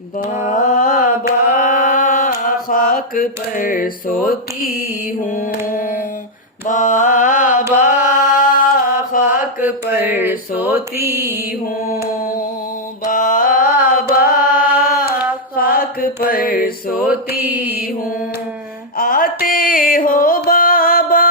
بابا خاک پر سوتی ہوں، بابا خاک پر سوتی ہوں، بابا خاک پر سوتی ہوں، آتے ہو بابا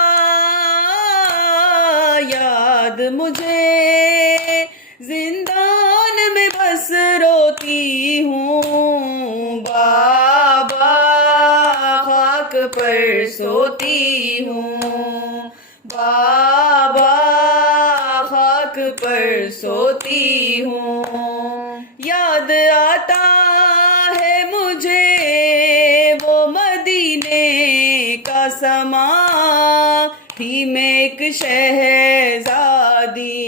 یاد مجھے، زندان میں بس روتی ہوں، بابا خاک پر سوتی ہوں، بابا خاک پر سوتی ہوں، یاد آتا ہے مجھے وہ مدینے کا سما، تھی میں ایک شہزادی،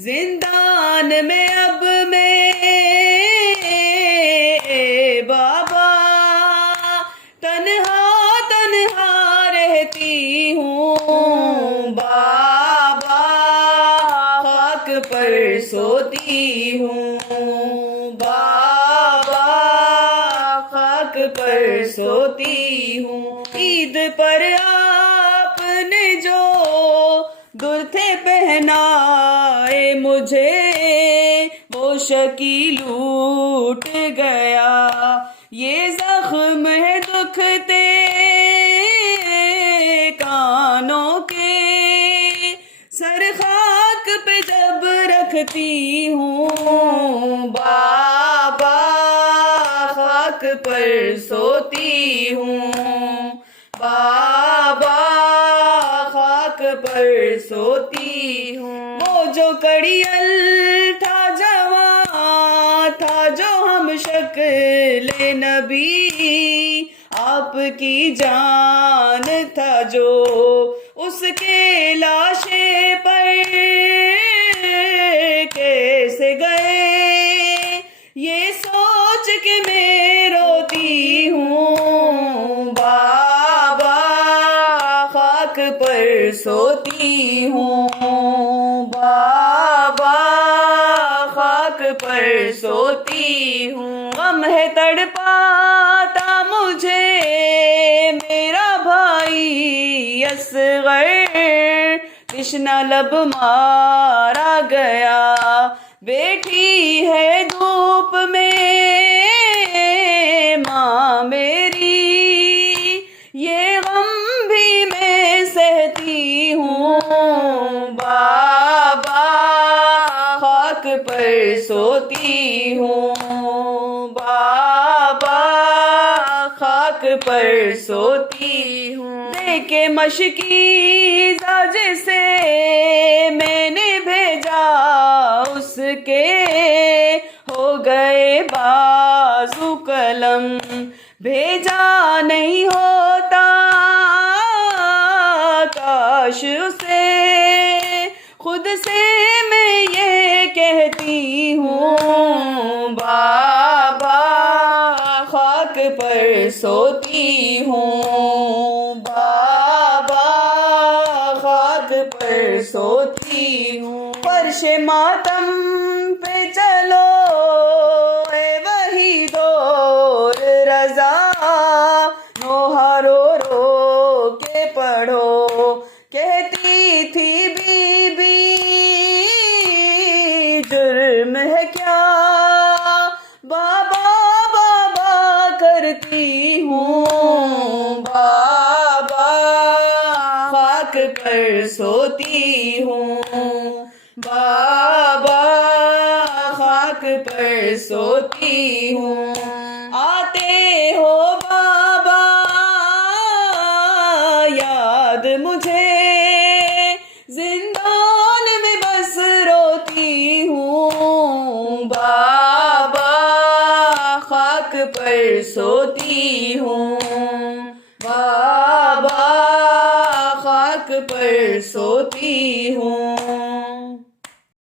زندان میں اب میں بابا تنہا تنہا رہتی ہوں، بابا خاک پر سوتی ہوں، بابا خاک پر سوتی ہوں، عید پر آپ نے جو درتھے پہنائے مجھے، وہ شکی لوٹ گیا، یہ زخم ہے دکھتے کانوں کے، سر خاک پہ جب رکھتی ہوں، بابا خاک پر سوتی ہوں، بابا خاک پر سوتی ہوں، وہ جو کڑیل تھا جوان تھا جو ہم شکل نبی، آپ کی جان تھا جو اس کے لاشے پر کیسے گئے، یہ سوچ کے میں روتی ہوں، بابا خاک پر سوتی ہوں، بابا خاک پر سوتی ہوں، غم ہے تڑپاتا مجھے میرا بھائی اصغر، تشنہ لب مارا گیا، بیٹھی ہے دھوپ میں ماں میری، یہ غم بھی میں سہتی ہوں، بابا خاک پر سوتی ہوں، بابا خاک پر سوتی ہوں، دیکھے مشکیزہ جسے میں نے بھیجا اس کے ہو گئے بازو قلم، بھیجا نہیں ہوتا کاش اسے، خود سے میں یہ کہتی ہوں، بابا خاک پر سوتی ہوں، بابا خاک پر سوتی ہوں، فرش ماتم پہ چلو اے وہی دور رضا، نوحہ رو رو کے پڑھو، کہتی تھی بی بی جرم ہے کیا، بابا بابا کرتی ہوں، بابا خاک پر سوتی ہوں، بابا خاک پر سوتی ہوں، آتے ہو بابا یاد مجھے، زندان میں بس روتی ہوں، بابا خاک پر سوتی ہوں، بابا خاک پر سوتی ہوں۔